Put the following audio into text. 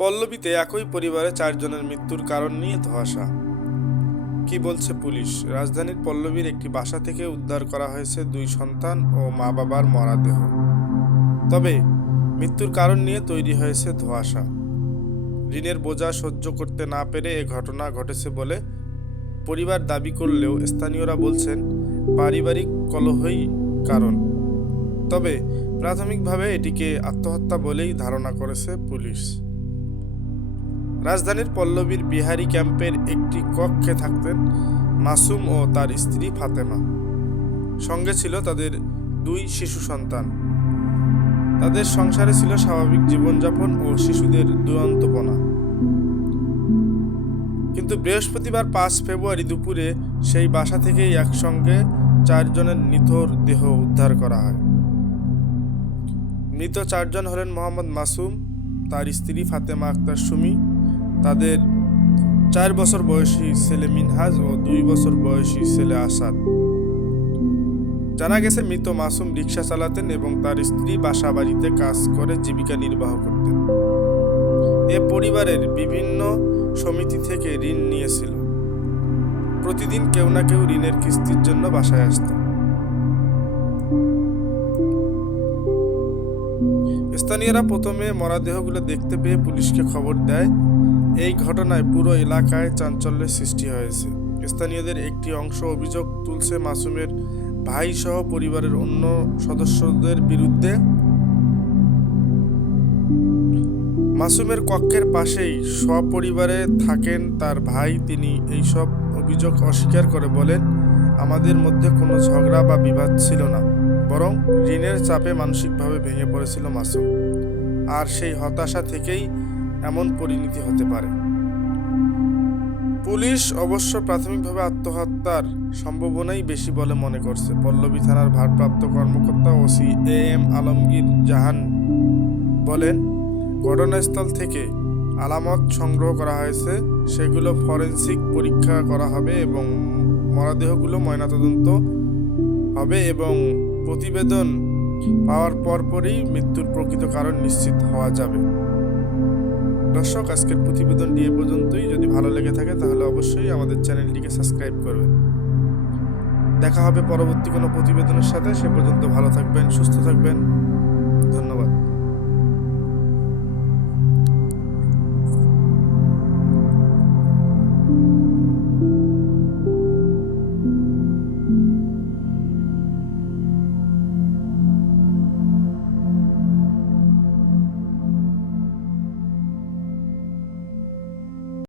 পল্লবীতে একই পরিবারে 4 জনের মৃত্যুর কারণ নিয়ে ধোঁয়াশা। কি বলছে পুলিশ? রাজধানীর পল্লবীর একটি বাসা থেকে উদ্ধার করা হয়েছে 2 সন্তান ও মা বাবার মরদেহ। তবে মৃত্যুর কারণ নিয়ে তৈরি হয়েছে ধোঁয়াশা। ঋণের বোঝা সহ্য করতে না পেরে এ ঘটনা ঘটেছে বলে পরিবার দাবি করলেও স্থানীয়রা বলছেন পারিবারিক কলহই কারণ। তবে প্রাথমিকভাবে এটিকে আত্মহত্যা বলেই ধারণা করেছে পুলিশ। রাজধানীর পল্লবীর বিহারি ক্যাম্পের একটি কক্ষে থাকতেন মাসুম ও তার স্ত্রী ফাতেমা। সঙ্গে ছিল তাদের 2 শিশু সন্তান। তাদের সংসারে ছিল স্বাভাবিক জীবনযাপন ও শিশুদের দুরন্তপনা। কিন্তু বৃহস্পতিবার 5 ফেব্রুয়ারি দুপুরে সেই বাসা থেকেই একসঙ্গে 4 জনের নিথর দেহ উদ্ধার করা হয়। মৃত 4 জন হলেন মোহাম্মদ মাসুম, তার স্ত্রী ফাতেমা আক্তার সুমি, তাদের 4 বছর বয়সী ছেলে মিনহাজ ও 2 বছর বয়সী ছেলে আসাদ। জানা গেছে মৃত মাসুম রিকশা চালাতেন এবং তার স্ত্রী বাসা বাড়িতে কাজ করে জীবিকা নির্বাহ করতেন। এ পরিবারের বিভিন্ন সমিতি থেকে ঋণ নিয়েছিল। প্রতিদিন কেউ না কেউ ঋণের কিস্তির জন্য বাসায় আসত। স্থানীয়রা প্রথমে মরদেহগুলো দেখতে পেয়ে পুলিশকে খবর দেয়। এই ঘটনায় পুরো এলাকায় চাঞ্চল্যের সৃষ্টি হয়েছে। স্থানীয়দের একটি অংশ অভিযোগ তুলছে মাসুমের ভাই সহ পরিবারের অন্য সদস্যদের বিরুদ্ধে। মাসুমের কক্ষের পাশেই সপরিবারে থাকেন তার ভাই। তিনি এইসব অভিযোগ অস্বীকার করে বলেন, আমাদের মধ্যে কোনো ঝগড়া বা বিবাদ ছিল না, বরং ঋণের চাপে মানসিকভাবে ভেঙে পড়েছিল মাসুম। আর সেই হতাশা থেকেই এমন পরিণতি হতে পারে। পুলিশ অবশ্য প্রাথমিকভাবে আত্মহত্যার সম্ভাবনাই বেশি বলে মনে করছে। পল্লবী থানার ভারপ্রাপ্ত কর্মকর্তা ওসি AM আলমগীর জাহান বলেন, ঘটনাস্থল থেকে আলামত সংগ্রহ করা হয়েছে, সেগুলো ফরেনসিক পরীক্ষা করা হবে এবং মরদেহগুলো ময়নাতদন্ত হবে এবং প্রতিবেদন পাওয়ার পরপরই মৃত্যুর প্রকৃত কারণ নিশ্চিত হওয়া যাবে। দর্শক, আজকের প্রতিবেদনটি এ পর্যন্তই। যদি ভালো লেগে থাকে তাহলে অবশ্যই আমাদের চ্যানেলটিকে সাবস্ক্রাইব করবেন। দেখা হবে পরবর্তী কোনো প্রতিবেদনের সাথে। সে পর্যন্ত ভালো থাকবেন, সুস্থ থাকবেন।